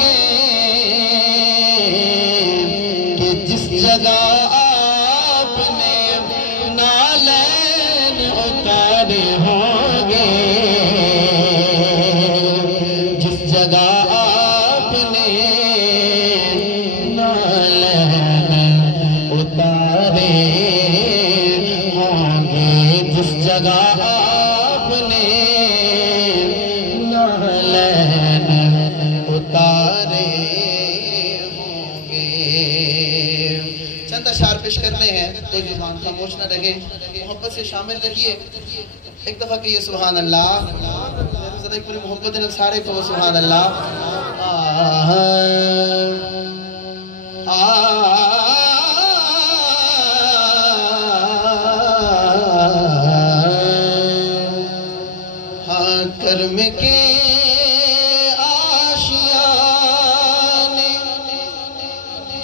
گے کہ جس جگہ آپ نے نالین اتارے ہوں گے، جس جگہ آپ نے نالین اتارے ہوں گے، جس جگہ آپ نے نالین اتارے ہوں گے۔ چند اشعار پیش کرنے ہیں، کوئی زبان خاموش نہ رہے، محبت سے شامل رہیے۔ ایک دفعہ کہیے سبحان اللہ، ذرا ایک پوری محبت ہے سارے کو سبحان اللہ۔ کرم کے آشیانے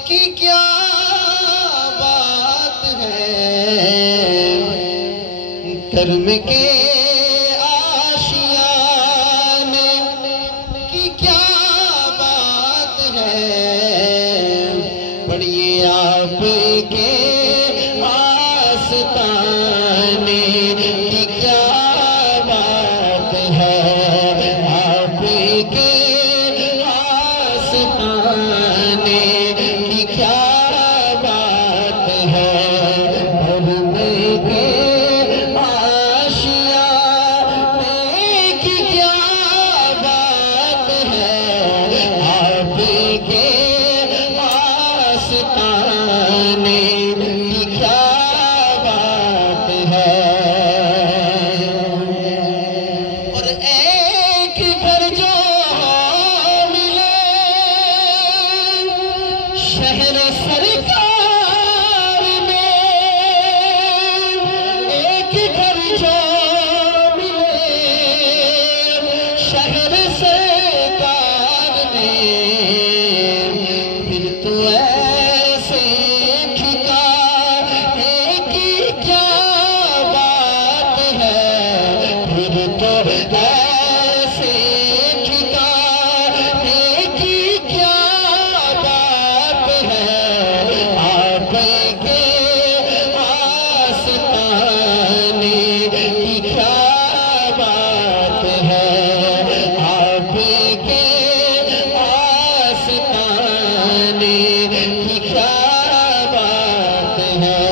کی کیا بات ہے، کرم کے آشیانے کی کیا بات ہے، پڑھیے آپ کے آستانے کی کیا بات ہے، آپ کے آستانے کی کیا بات ہے، کرم کے آشیانے کی کیا بات ہے، آپ کے آستانے کی کیا بات ہے۔ اور ایک گھر جو ملے شہر سرکار میں، ایک گھر جو ملے شہر سرکار میں، پھر تو ایسے ٹھکانے کی کیا بات ہے، پھر تو ایسے ٹھکانے کی کیا بات ہے، آپ کے آستانے کی کیا بات ہے، آپ کے آستانے کی کیا بات ہے۔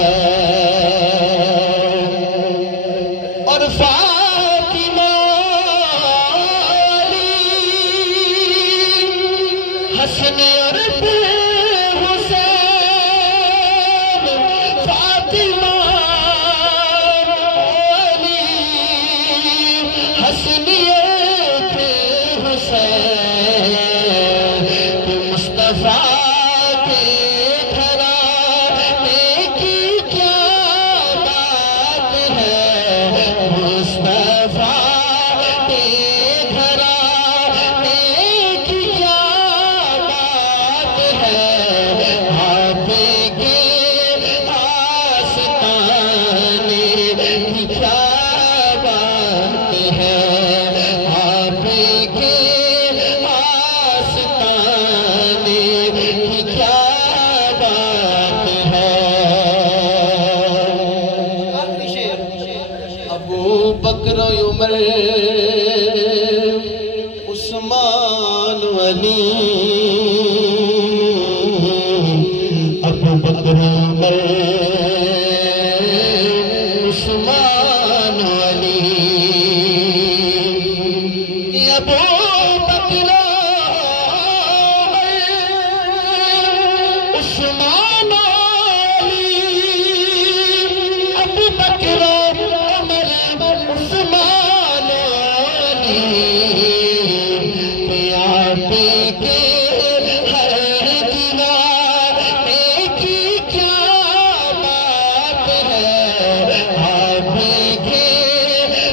اور فاطمہ علی حسن اور حسین، فاطمہ علی حسن اور حسین، مصطفیٰ کے گھرانے کی کیا بات ہے، مصطفیٰ کے گھرانے کی کیا بات ہے، آپ کے آستانے کی کیا بات ہے، آپ کے آستانے کی کیا بات ہے۔ آخری شعر، ابو بکر و عمر عثمان و علی، ابو بکر و عمر عثمان و علی، ابو بکر و عمر عثمان و علی، ابو بکر و عمر عثمان و علی، آپ کے ہر دیوانے کی کیا بات ہے، آپ کے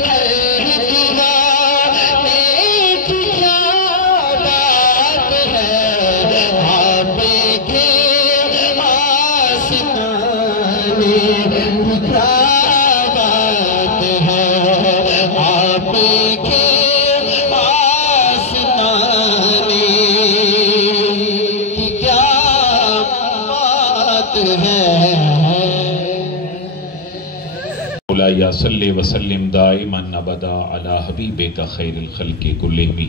ہر دیوانے کی کیا بات ہے، آپ کے آستانے کی کیا بات ہے، آپ کے آستانے صلی وسلم دائما ابدا علی حبیبک خیر الخلق کلہم۔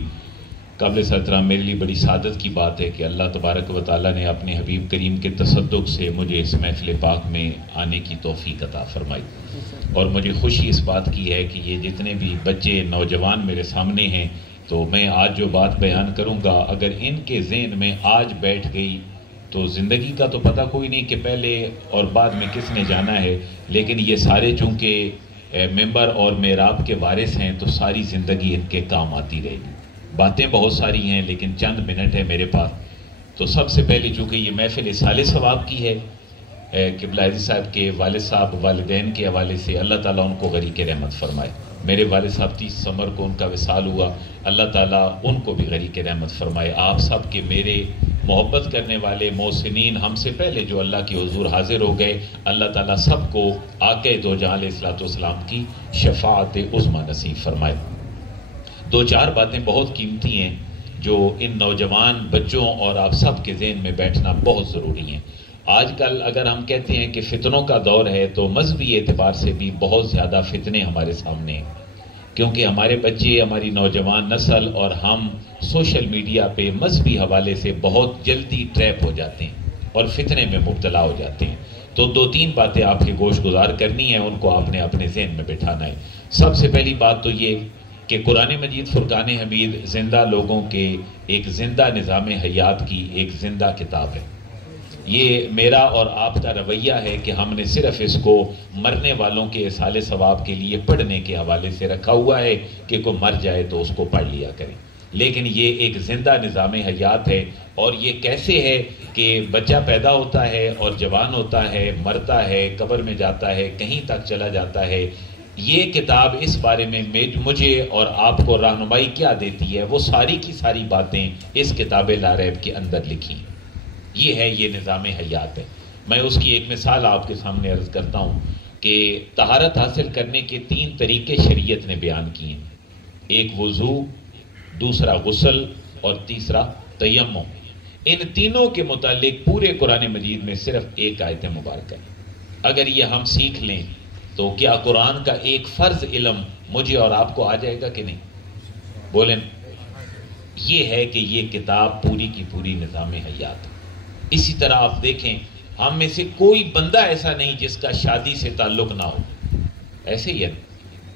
قابل احترام میرے لیے بڑی سعادت کی بات ہے کہ اللہ تبارک و تعالیٰ نے اپنے حبیب کریم کے تصدق سے مجھے اس محفل پاک میں آنے کی توفیق عطا فرمائی، اور مجھے خوشی اس بات کی ہے کہ یہ جتنے بھی بچے نوجوان میرے سامنے ہیں، تو میں آج جو بات بیان کروں گا اگر ان کے ذہن میں آج بیٹھ گئی تو زندگی کا تو پتہ کوئی نہیں کہ پہلے اور بعد میں کس نے جانا ہے، لیکن یہ سارے چونکہ ممبر اور محراب کے وارث ہیں تو ساری زندگی ان کے کام آتی رہے گی۔ باتیں بہت ساری ہیں لیکن چند منٹ ہے میرے پاس، تو سب سے پہلے چونکہ یہ محفل اصالِ ثواب کی ہے، قبلہ عزیز صاحب کے والد صاحب والدین کے حوالے سے اللہ تعالیٰ ان کو غریق رحمت فرمائے۔ میرے والد صاحب 30 ستمبر کو ان کا وصال ہوا، اللہ تعالیٰ ان کو بھی غریق رحمت فرمائے۔ آپ سب کے میرے محبت کرنے والے محسنین ہم سے پہلے جو اللہ کی حضور حاضر ہو گئے، اللہ تعالیٰ سب کو آقا دو جہاں علیہ الصلوۃ والسلام کی شفاعت عظمیٰ نصیب فرمائے۔ دو چار باتیں بہت قیمتی ہیں جو ان نوجوان بچوں اور آپ سب کے ذہن میں بیٹھنا بہت ضروری ہیں۔ آج کل اگر ہم کہتے ہیں کہ فتنوں کا دور ہے تو مذہبی اعتبار سے بھی بہت زیادہ فتنے ہمارے سامنے ہیں، کیونکہ ہمارے بچے، ہماری نوجوان نسل اور ہم سوشل میڈیا پہ مذہبی حوالے سے بہت جلدی ٹریپ ہو جاتے ہیں اور فتنے میں مبتلا ہو جاتے ہیں۔ تو دو تین باتیں آپ کے گوش گزار کرنی ہیں، ان کو آپ نے اپنے ذہن میں بٹھانا ہے۔ سب سے پہلی بات تو یہ کہ قرآن مجید فرقان حمید زندہ لوگوں کے ایک زندہ نظام حیات کی ایک زندہ کتاب ہے۔ یہ میرا اور آپ کا رویہ ہے کہ ہم نے صرف اس کو مرنے والوں کے اصالِ ثواب کے لیے پڑھنے کے حوالے سے رکھا ہوا ہے کہ کوئی مر جائے تو اس کو پڑھ لیا کریں، لیکن یہ ایک زندہ نظام حیات ہے۔ اور یہ کیسے ہے کہ بچہ پیدا ہوتا ہے اور جوان ہوتا ہے، مرتا ہے، قبر میں جاتا ہے، کہیں تک چلا جاتا ہے۔ یہ کتاب اس بارے میں مجھے اور آپ کو رہنمائی کیا دیتی ہے، وہ ساری کی ساری باتیں اس کتاب لا ریب کے اندر لکھی ہیں۔ یہ ہے، یہ نظام حیات ہے۔ میں اس کی ایک مثال آپ کے سامنے عرض کرتا ہوں کہ طہارت حاصل کرنے کے 3 طریقے شریعت نے بیان کیے ہیں، ایک وضو، دوسرا غسل اور تیسرا تیمم۔ ان تینوں کے متعلق پورے قرآن مجید میں صرف ایک آیت مبارکہ ہے۔ اگر یہ ہم سیکھ لیں تو کیا قرآن کا ایک فرض علم مجھے اور آپ کو آ جائے گا کہ نہیں؟ بولیں۔ یہ ہے کہ یہ کتاب پوری کی پوری نظام حیات ہے۔ اسی طرح آپ دیکھیں، ہم میں سے کوئی بندہ ایسا نہیں جس کا شادی سے تعلق نہ ہو، ایسے ہی ہے،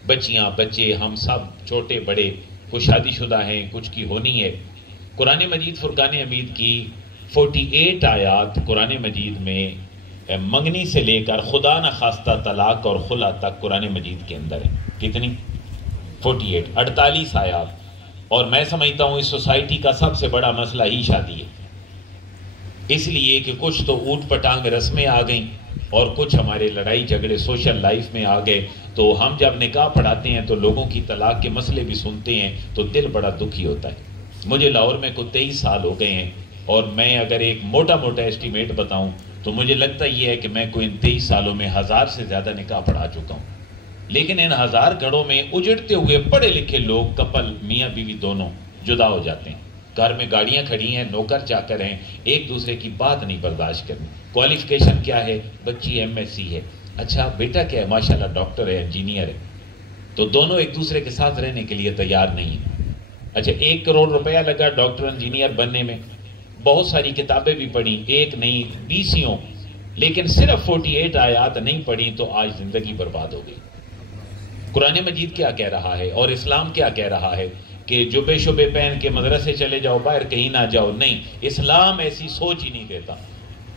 بچیاں بچے ہم سب چھوٹے بڑے، کچھ شادی شدہ ہیں، کچھ کی ہونی ہے۔ قرآن مجید فرقان حمید کی 48 آیات قرآن مجید میں منگنی سے لے کر خدا نہ خواستہ طلاق اور خلا تک قرآن مجید کے اندر ہے۔ کتنی؟ 48 آیات۔ اور میں سمجھتا ہوں اس سوسائٹی کا سب سے بڑا مسئلہ ہی شادی ہے، اس لیے کہ کچھ تو اوٹ پٹانگ رسمیں آ گئیں اور کچھ ہمارے لڑائی جھگڑے سوشل لائف میں آ گئے، تو ہم جب نکاح پڑھاتے ہیں تو لوگوں کی طلاق کے مسئلے بھی سنتے ہیں تو دل بڑا دکھی ہوتا ہے۔ مجھے لاہور میں کوئی 23 سال ہو گئے ہیں، اور میں اگر ایک موٹا ایسٹیمیٹ بتاؤں تو مجھے لگتا یہ ہے کہ میں کوئی ان 23 سالوں میں 1000 سے زیادہ نکاح پڑھا چکا ہوں۔ لیکن ان 1000 گھروں میں اجڑتے ہوئے پڑھے لکھے لوگ، کپل میاں بیوی دونوں جدا ہو جاتے ہیں، گھر میں گاڑیاں کھڑی ہیں، نوکر چاکر ہیں، ایک دوسرے کی بات نہیں برداشت کرنی۔ کوالیفیکیشن کیا ہے؟ بچی MSc ہے، اچھا بیٹا کیا ہے؟ ماشاءاللہ ڈاکٹر ہے، انجینئر ہے۔ تو دونوں ایک دوسرے کے ساتھ رہنے کے لیے تیار نہیں ہیں۔ اچھا 1 کروڑ روپیہ لگا ڈاکٹر انجینئر بننے میں، بہت ساری کتابیں بھی پڑھی، ایک نہیں 20، لیکن صرف 48 آیات نہیں پڑھی تو آج زندگی برباد ہو گئی۔ قرآن مجید کیا کہہ رہا ہے اور اسلام کیا کہہ رہا ہے کہ جبے شبے پہن کے مدرسے چلے جاؤ، باہر کہیں نہ جاؤ؟ نہیں، اسلام ایسی سوچ ہی نہیں دیتا۔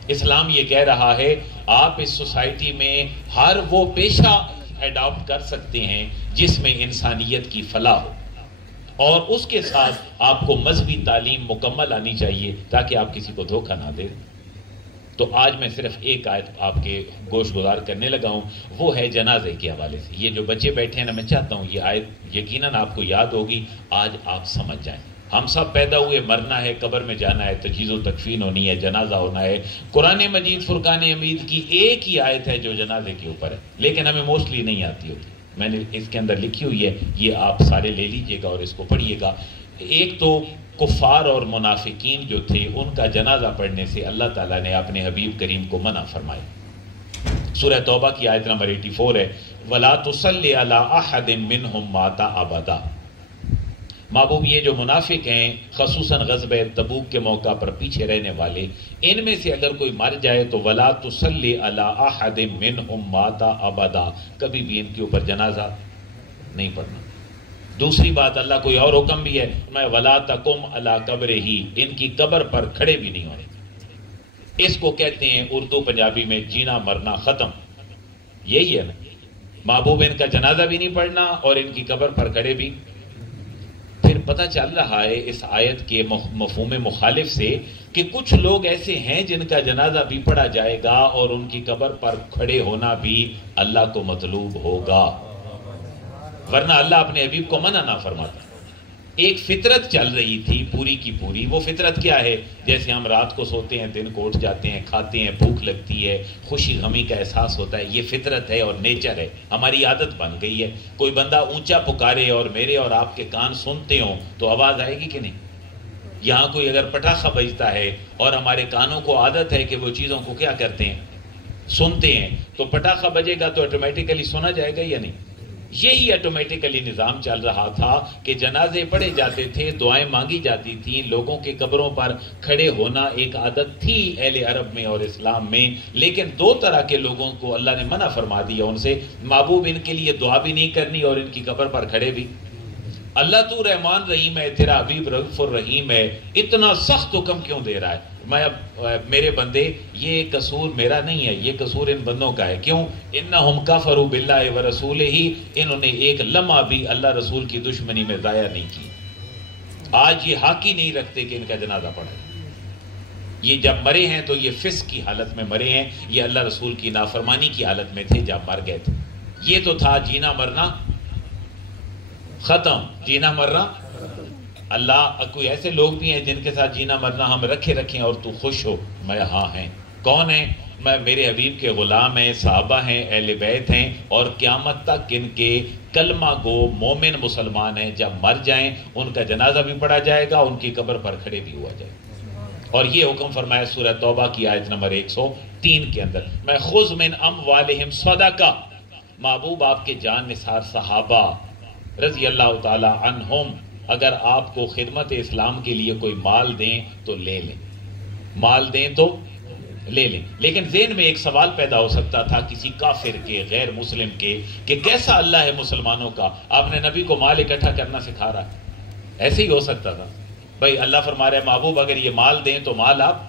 اسلام یہ کہہ رہا ہے آپ اس سوسائٹی میں ہر وہ پیشہ ایڈاپٹ کر سکتے ہیں جس میں انسانیت کی فلاح ہو، اور اس کے ساتھ آپ کو مذہبی تعلیم مکمل آنی چاہیے تاکہ آپ کسی کو دھوکہ نہ دیں۔ تو آج میں صرف ایک آیت آپ کے گوش گزار کرنے لگا ہوں، وہ ہے جنازے کے حوالے سے۔ یہ جو بچے بیٹھے ہیں نا، میں چاہتا ہوں یہ آیت یقیناً آپ کو یاد ہوگی، آج آپ سمجھ جائیں۔ ہم سب پیدا ہوئے، مرنا ہے، قبر میں جانا ہے، تجہیز و تکفین ہونی ہے، جنازہ ہونا ہے۔ قرآن مجید فرقان حمید کی ایک ہی آیت ہے جو جنازے کے اوپر ہے، لیکن ہمیں موسٹلی نہیں آتی ہوتی۔ میں نے اس کے اندر لکھی ہوئی ہے، یہ آپ سارے لے لیجئے گا اور اس کو پڑھیے گا۔ ایک تو کفار اور منافقین جو تھے ان کا جنازہ پڑھنے سے اللہ تعالیٰ نے اپنے حبیب کریم کو منع فرمایا۔ سورہ توبہ کی آیت نمبر 84 ہے، وَلَا تُصَلِّ عَلَىٰ أَحَدٍ مِّنْهُمْ مَاتَ أَبَدًا۔ محبوب یہ جو منافق ہیں خصوصاً غزوہ تبوک کے موقع پر پیچھے رہنے والے، ان میں سے اگر کوئی مر جائے تو وَلَا تُصَلِّ عَلَىٰ أَحَدٍ مِّنْهُمْ مَاتَ أَبَدًا، کبھی بھی ان کے اوپر جنازہ نہیں پڑھنا۔ دوسری بات، اللہ کوئی اور حکم بھی ہے، میں وَلَا تَقُمْ عَلَىٰ قَبْرِهِ، ان کی قبر پر کھڑے بھی نہیں ہونے۔ اس کو کہتے ہیں اردو پنجابی میں جینا مرنا ختم، یہی ہے نا۔ محبوب ان کا جنازہ بھی نہیں پڑھنا اور ان کی قبر پر کھڑے بھی۔ پھر پتہ چل رہا ہے اس آیت کے مفہوم مخالف سے کہ کچھ لوگ ایسے ہیں جن کا جنازہ بھی پڑھا جائے گا اور ان کی قبر پر کھڑے ہونا بھی اللہ کو مطلوب ہوگا، ورنہ اللہ اپنے حبیب کو منع نہ فرماتا۔ ایک فطرت چل رہی تھی پوری کی پوری، وہ فطرت کیا ہے؟ جیسے ہم رات کو سوتے ہیں، دن کو اٹھ جاتے ہیں، کھاتے ہیں، بھوک لگتی ہے، خوشی غمی کا احساس ہوتا ہے، یہ فطرت ہے اور نیچر ہے، ہماری عادت بن گئی ہے۔ کوئی بندہ اونچا پکارے اور میرے اور آپ کے کان سنتے ہوں تو آواز آئے گی کہ نہیں؟ یہاں کوئی اگر پٹاخہ بجتا ہے اور ہمارے کانوں کو عادت ہے کہ وہ چیزوں کو کیا کرتے ہیں؟ سنتے ہیں، تو پٹاخہ بجے گا تو آٹومیٹیکلی سنا جائے گا یا نہیں؟ یہی آٹومیٹیکلی نظام چل رہا تھا کہ جنازے پڑھے جاتے تھے، دعائیں مانگی جاتی تھیں، لوگوں کے قبروں پر کھڑے ہونا ایک عادت تھی اہل عرب میں اور اسلام میں، لیکن دو طرح کے لوگوں کو اللہ نے منع فرما دیا ان سے، محبوب ان کے لیے دعا بھی نہیں کرنی اور ان کی قبر پر کھڑے بھی۔ اللہ تو رحمان رحیم ہے، تیرا حبیب رؤوف الرحیم ہے، اتنا سخت حکم کیوں دے رہا ہے؟ میں اب میرے بندے، یہ قصور میرا نہیں ہے، یہ قصور ان بندوں کا ہے۔ کیوں؟ انہم کفروا باللہ ورسولہ، انہوں نے ایک لمحہ بھی اللہ رسول کی دشمنی میں ضائع نہیں کی۔ آج یہ حق ہی نہیں رکھتے کہ ان کا جنازہ پڑھے۔ یہ جب مرے ہیں تو یہ فسق کی حالت میں مرے ہیں، یہ اللہ رسول کی نافرمانی کی حالت میں تھے جب مر گئے تھے۔ یہ تو تھا جینا مرنا ختم، جینا مرنا۔ اللہ کوئی ایسے لوگ بھی ہیں جن کے ساتھ جینا مرنا ہم رکھیں اور تو خوش ہو؟ میں ہاں ہیں۔ کون ہیں؟ میں میرے حبیب کے غلام ہیں، صحابہ ہیں، اہل بیت ہیں، اور قیامت تک ان کے کلمہ گو مومن مسلمان ہیں، جب مر جائیں ان کا جنازہ بھی پڑھا جائے گا، ان کی قبر پر کھڑے بھی ہوا جائے گا۔ اور یہ حکم فرمایا سورہ توبہ کی آیت نمبر 103 کے اندر، میں خذ من اموالہم صدقہ، محبوب آپ کے جان نثار صحابہ رضی اللہ تعالی عنہم اگر آپ کو خدمت اسلام کے لیے کوئی مال دیں تو لے لیں، مال دیں تو لے لیں۔ لیکن ذہن میں ایک سوال پیدا ہو سکتا تھا کسی کافر کے، غیر مسلم کے، کہ کیسا اللہ ہے مسلمانوں کا، آپ نے نبی کو مال اکٹھا کرنا سکھا رہا ہے؟ ایسے ہی ہو سکتا تھا بھائی، اللہ فرما رہا ہے محبوب اگر یہ مال دیں تو مال آپ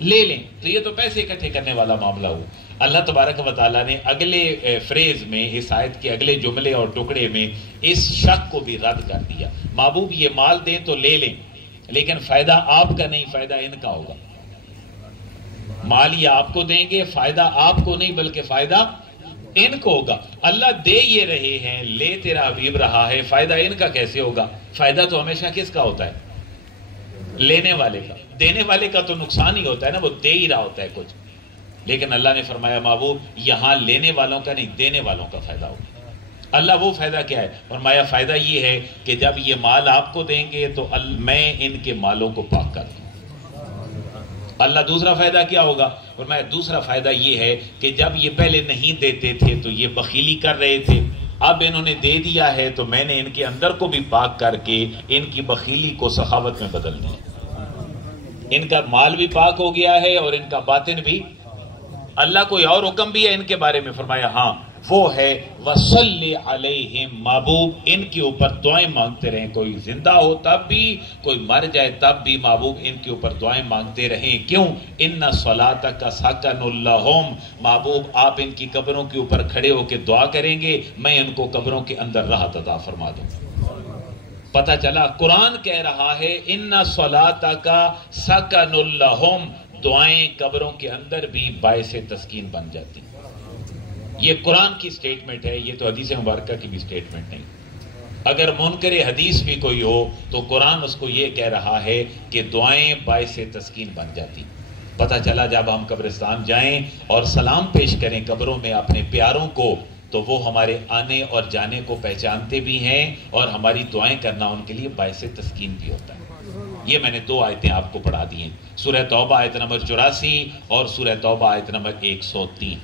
لے لیں، تو یہ تو پیسے اکٹھے کرنے والا معاملہ ہوا۔ اللہ تبارک و تعالیٰ نے اگلے فریز میں، اس آیت کے اگلے جملے اور ٹکڑے میں اس شک کو بھی رد کر دیا۔ محبوب یہ مال دیں تو لے لیں، لیکن فائدہ آپ کا نہیں، فائدہ ان کا ہوگا۔ مال یہ آپ کو دیں گے، فائدہ آپ کو نہیں بلکہ فائدہ ان کو ہوگا۔ اللہ دے یہ رہے ہیں، لے تیرا حبیب رہا ہے، فائدہ ان کا کیسے ہوگا؟ فائدہ تو ہمیشہ کس کا ہوتا ہے؟ لینے والے کا۔ دینے والے کا تو نقصان ہی ہوتا ہے نا، وہ دے ہی رہا ہوتا ہے کچھ۔ لیکن اللہ نے فرمایا محبوب یہاں لینے والوں کا نہیں، دینے والوں کا فائدہ ہوگا۔ اللہ وہ فائدہ کیا ہے؟ فرمایا فائدہ یہ ہے کہ جب یہ مال آپ کو دیں گے تو میں ان کے مالوں کو پاک کر دوں۔ اللہ دوسرا فائدہ کیا ہوگا؟ فرمایا دوسرا فائدہ یہ ہے کہ جب یہ پہلے نہیں دیتے تھے تو یہ بخیلی کر رہے تھے، اب انہوں نے دے دیا ہے تو میں نے ان کے اندر کو بھی پاک کر کے ان کی بخیلی کو سخاوت میں بدل دیا۔ ان کا مال بھی پاک ہو گیا ہے اور ان کا باطن بھی۔ اللہ کوئی اور حکم بھی ہے ان کے بارے میں؟ فرمایا ہاں، وہ ہے وَصَلِّ عَلَيْهِمْ، محبوب ان کے اوپر دعائیں مانگتے رہیں، کوئی زندہ ہو تب بھی، کوئی مر جائے تب بھی، محبوب ان کے اوپر دعائیں مانگتے رہیں۔ کیوں؟ إِنَّ صَلَاتَكَ سَكَنٌ لَهُمْ، محبوب آپ ان کی قبروں کے اوپر کھڑے ہو کے دعا کریں گے، میں ان کو قبروں کے اندر راحت عطا فرما دوں۔ پتہ چلا قرآن کہہ رہا ہے إِنَّ صَلَاتَكَ سَكَنٌ لَهُمْ، دعائیں قبروں کے اندر بھی باعث تسکین بن جاتی۔ یہ قرآن کی سٹیٹمنٹ ہے، یہ تو حدیث مبارکہ کی بھی سٹیٹمنٹ نہیں۔ اگر منکر حدیث بھی کوئی ہو تو قرآن اس کو یہ کہہ رہا ہے کہ دعائیں باعث تسکین بن جاتی۔ پتہ چلا جب ہم قبرستان جائیں اور سلام پیش کریں قبروں میں اپنے پیاروں کو، تو وہ ہمارے آنے اور جانے کو پہچانتے بھی ہیں اور ہماری دعائیں کرنا ان کے لیے باعث تسکین بھی ہوتا ہے۔ یہ میں نے دو آیتیں آپ کو پڑھا دی ہیں، سورہ توبہ آیت نمبر 84 اور سورہ توبہ آیت نمبر 103۔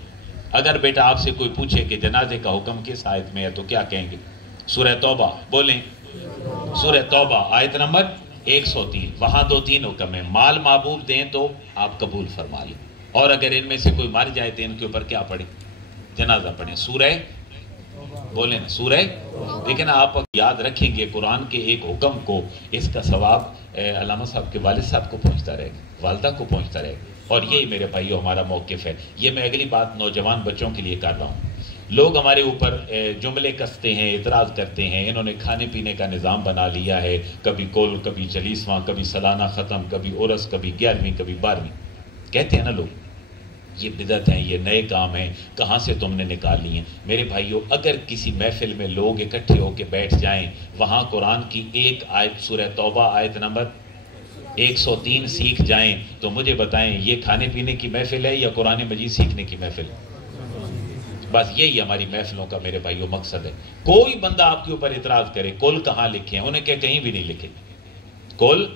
اگر بیٹا آپ سے کوئی پوچھے کہ جنازے کا حکم کس آیت میں ہے تو کیا کہیں گے؟ سورہ توبہ بولیں، سورہ توبہ آیت نمبر 103. وہاں 2-3 حکم ہیں. مال محبوب دیں تو آپ قبول فرما لیں، اور اگر ان میں سے کوئی مر جائے تو ان کے اوپر کیا پڑھیں؟ جنازہ پڑھیں. سورہ بولیں نا، سورہ. لیکن آپ یاد رکھیں گے قرآن کے ایک حکم کو، اس کا ثواب علامہ صاحب کے والد صاحب کو پہنچتا رہے گا، والدہ کو پہنچتا رہے گا. اور یہی میرے بھائیو ہمارا موقف ہے. یہ میں اگلی بات نوجوان بچوں کے لیے کر رہا ہوں. لوگ ہمارے اوپر جملے کستے ہیں، اعتراض کرتے ہیں. انہوں نے کھانے پینے کا نظام بنا لیا ہے، کبھی کل، کبھی 40واں، کبھی سالانہ ختم، کبھی عرس، کبھی 11ویں، کبھی 12ویں. کہتے ہیں نا لوگ یہ بدعت ہیں، یہ نئے کام ہیں، کہاں سے تم نے نکال لی ہیں؟ میرے بھائیو اگر کسی محفل میں لوگ اکٹھے ہو کے بیٹھ جائیں، وہاں قرآن کی ایک آیت سورہ توبہ آیت نمبر 103 سیکھ جائیں، تو مجھے بتائیں یہ کھانے پینے کی محفل ہے یا قرآن مجید سیکھنے کی محفل ہے؟ بس یہی ہماری محفلوں کا میرے بھائیو مقصد ہے. کوئی بندہ آپ کے اوپر اعتراض کرے کل کہاں لکھے ہیں، انہیں کہ کہیں بھی نہیں لکھے، کل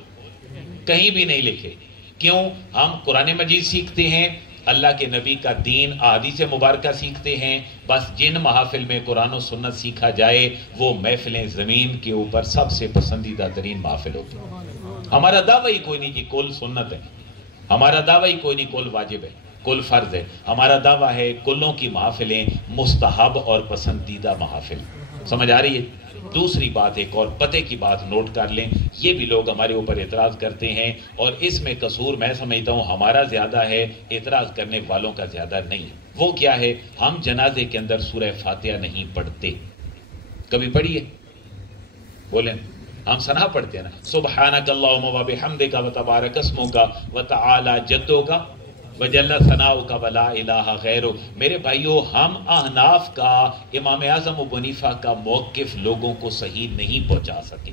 کہیں بھی نہیں لکھے. کیوں؟ ہم قرآن مجید سیکھتے ہیں، اللہ کے نبی کا دین احادیث مبارکہ سیکھتے ہیں. بس جن محافل میں قرآن و سنت سیکھا جائے وہ محفلیں زمین کے اوپر سب سے پسندیدہ ترین محافل ہوتی ہیں. ہمارا دعویٰ ہی کوئی نہیں جی کل سنت ہے، ہمارا دعویٰ ہی کوئی نہیں کل واجب ہے، کل فرض ہے. ہمارا دعویٰ ہے کلوں کی محافلیں مستحب اور پسندیدہ محافل. سمجھ آ رہی ہے؟ دوسری بات ایک اور پتے کی بات نوٹ کر لیں، یہ بھی لوگ ہمارے اوپر اعتراض کرتے ہیں، اور اس میں قصور میں سمجھتا ہوں ہمارا زیادہ ہے، اعتراض کرنے والوں کا زیادہ نہیں. وہ کیا ہے؟ ہم جنازے کے اندر سورہ فاتحہ نہیں پڑھتے. کبھی پڑھی ہے؟ بولیں. ہم ثنا پڑھتے ہیں نا، سبحانک اللہم و بحمدک و تبارک اسمک و تعالی جدک وجل ثناؤک ولا الہ غیرک. میرے بھائیو ہم احناف کا، امام اعظم ابو حنیفہ کا موقف لوگوں کو صحیح نہیں پہنچا سکے،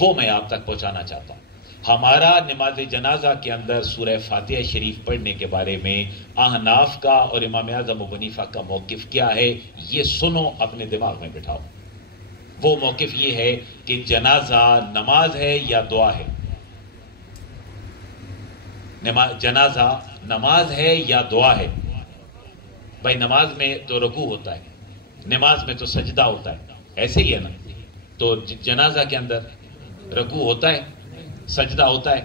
وہ میں آپ تک پہنچانا چاہتا ہوں. ہمارا نماز جنازہ کے اندر سورہ فاتحہ شریف پڑھنے کے بارے میں احناف کا اور امام اعظم ابو حنیفہ کا موقف کیا ہے، یہ سنو، اپنے دماغ میں بٹھاؤ. وہ موقف یہ ہے کہ جنازہ نماز ہے یا دعا ہے؟ جنازہ نماز ہے یا دعا ہے؟ بھائی نماز میں تو رکوع ہوتا ہے، نماز میں تو سجدہ ہوتا ہے، ایسے ہی ہے نا؟ تو جنازہ کے اندر رکوع ہوتا ہے، سجدہ ہوتا ہے،